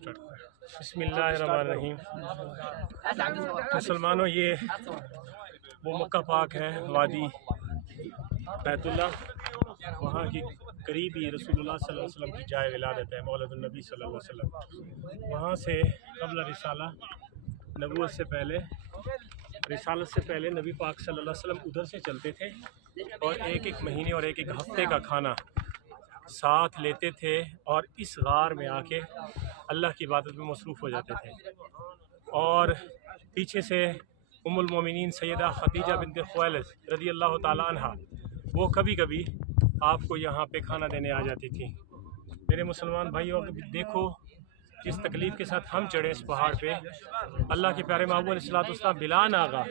بسم اللہ الرحمن الرحیم۔ مسلمانوں، یہ وہ مکہ پاک ہے، وادی بیت اللہ، وہاں کی قریب ہی رسول اللہ صلی اللہ علیہ وسلم کی جائے ولادت ہے، مولد النبی صلی اللہ علیہ وسلم۔ وہاں سے قبل رسالہ، نبوت سے پہلے، رسالت سے پہلے نبی پاک صلی اللہ علیہ وسلم ادھر سے چلتے تھے اور ایک ایک مہینے اور ایک ایک ہفتے کا کھانا ساتھ لیتے تھے اور اس غار میں آ کے اللہ کی عبادت میں مصروف ہو جاتے تھے۔ اور پیچھے سے ام المومنین سیدہ خدیجہ بنت خویلد رضی اللہ تعالیٰ عنہ، وہ کبھی کبھی آپ کو یہاں پہ کھانا دینے آ جاتی تھی۔ میرے مسلمان بھائیوں، دیکھو جس تکلیف کے ساتھ ہم چڑھے اس پہاڑ پہ، اللہ کے پیارے محبوب علیہ السلام بلا ناغہ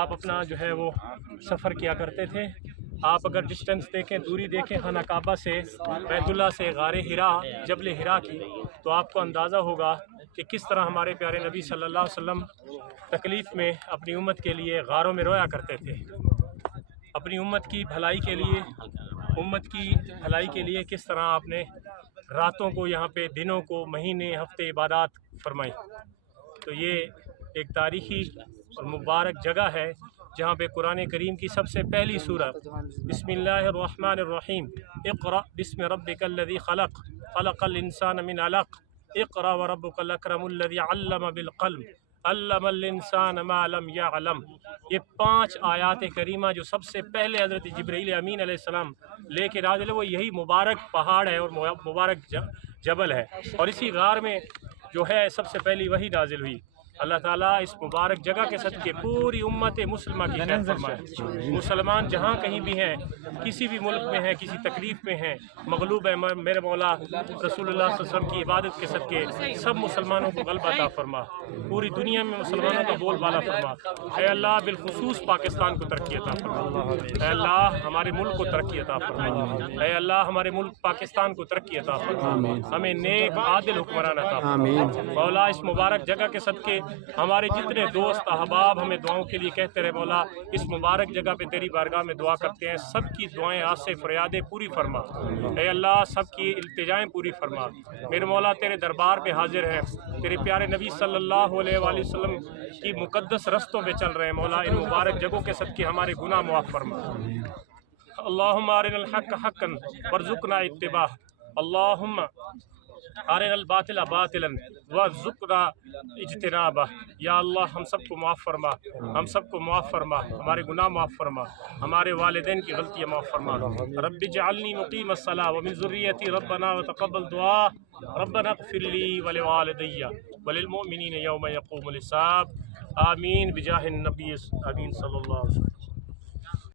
آپ اپنا جو ہے وہ سفر کیا کرتے تھے۔ آپ اگر ڈسٹنس دیکھیں، دوری دیکھیں خانہ کعبہ سے، بیت اللہ سے، غار حرا، جبل حرا کی، تو آپ کو اندازہ ہوگا کہ کس طرح ہمارے پیارے نبی صلی اللہ علیہ وسلم تکلیف میں اپنی امت کے لیے غاروں میں رویا کرتے تھے، اپنی امت کی بھلائی کے لیے کس طرح آپ نے راتوں کو یہاں پہ، دنوں کو، مہینے، ہفتے عبادات فرمائی۔ تو یہ ایک تاریخی اور مبارک جگہ ہے جہاں پہ قرآن کریم کی سب سے پہلی سورت بسم اللہ الرحمن الرحیم، اقرأ بسم ربک الذی خلق، خلق الانسان من علق، اقرأ وربک الاکرم الذی علم بالقلم، علم الانسان ما لم یعلم۔ یہ 5 آیات کریمہ جو سب سے پہلے حضرت جبرائیل امین علیہ السلام لے کے نازل ہے، وہ یہی مبارک پہاڑ ہے اور مبارک جبل ہے، اور اسی غار میں جو ہے سب سے پہلی وحی نازل ہوئی۔ اللہ تعالیٰ اس مبارک جگہ کے صدقے پوری امت مسلمہ کی خیر فرمائے۔ مسلمان جہاں کہیں بھی ہیں، کسی بھی ملک میں ہیں، کسی تکلیف میں ہیں، مغلوب ہے، میرے مولا رسول اللہ صلی اللہ علیہ وسلم کی عبادت کے صدقے سب مسلمانوں کو غلبہ عطا فرما، پوری دنیا میں مسلمانوں کا بول بالا فرما۔ اے اللہ، بالخصوص پاکستان کو ترقی عطا فرما۔ اے اللہ، ہمارے ملک کو ترقی عطا فرما۔ اے اللہ، ہمارے ملک پاکستان کو ترقی عطا فرما، ہمیں نیک عادل حکمران عطا فرما۔ مولا، اس مبارک جگہ کے صدقے ہمارے جتنے دوست احباب ہمیں دعاؤں کے لیے کہتے رہے، مولا اس مبارک جگہ پہ تیری بارگاہ میں دعا کرتے ہیں، سب کی دعائیں، آسے فریادیں پوری فرما۔ اے اللہ، سب کی التجائیں پوری فرما۔ میرے مولا، تیرے دربار پہ حاضر ہیں، تیرے پیارے نبی صلی اللہ علیہ وآلہ وسلم کی مقدس رستوں پہ چل رہے ہیں، مولا ان مبارک جگہوں کے صدقے ہمارے گناہ معاف فرما۔ اللہم ارنا الحق حقا وارزقنا اتباعہ، اللہم ارنا الباطل باطلا وارزقنا اجتنابہ۔ یا اللہ، ہم سب کو معاف فرما، ہم سب کو معاف فرما، ہمارے گناہ معاف فرما، ہمارے والدین کی غلطیاں معاف فرما۔ رب اجعلنی مقیم الصلاۃ ومن ذریتی ربنا وتقبل دعاء، ربنا اغفر لی ولوالدی وللمؤمنین یوم یقوم الحساب۔ آمین بجاہ النبی امین صلی اللہ علیہ وسلم۔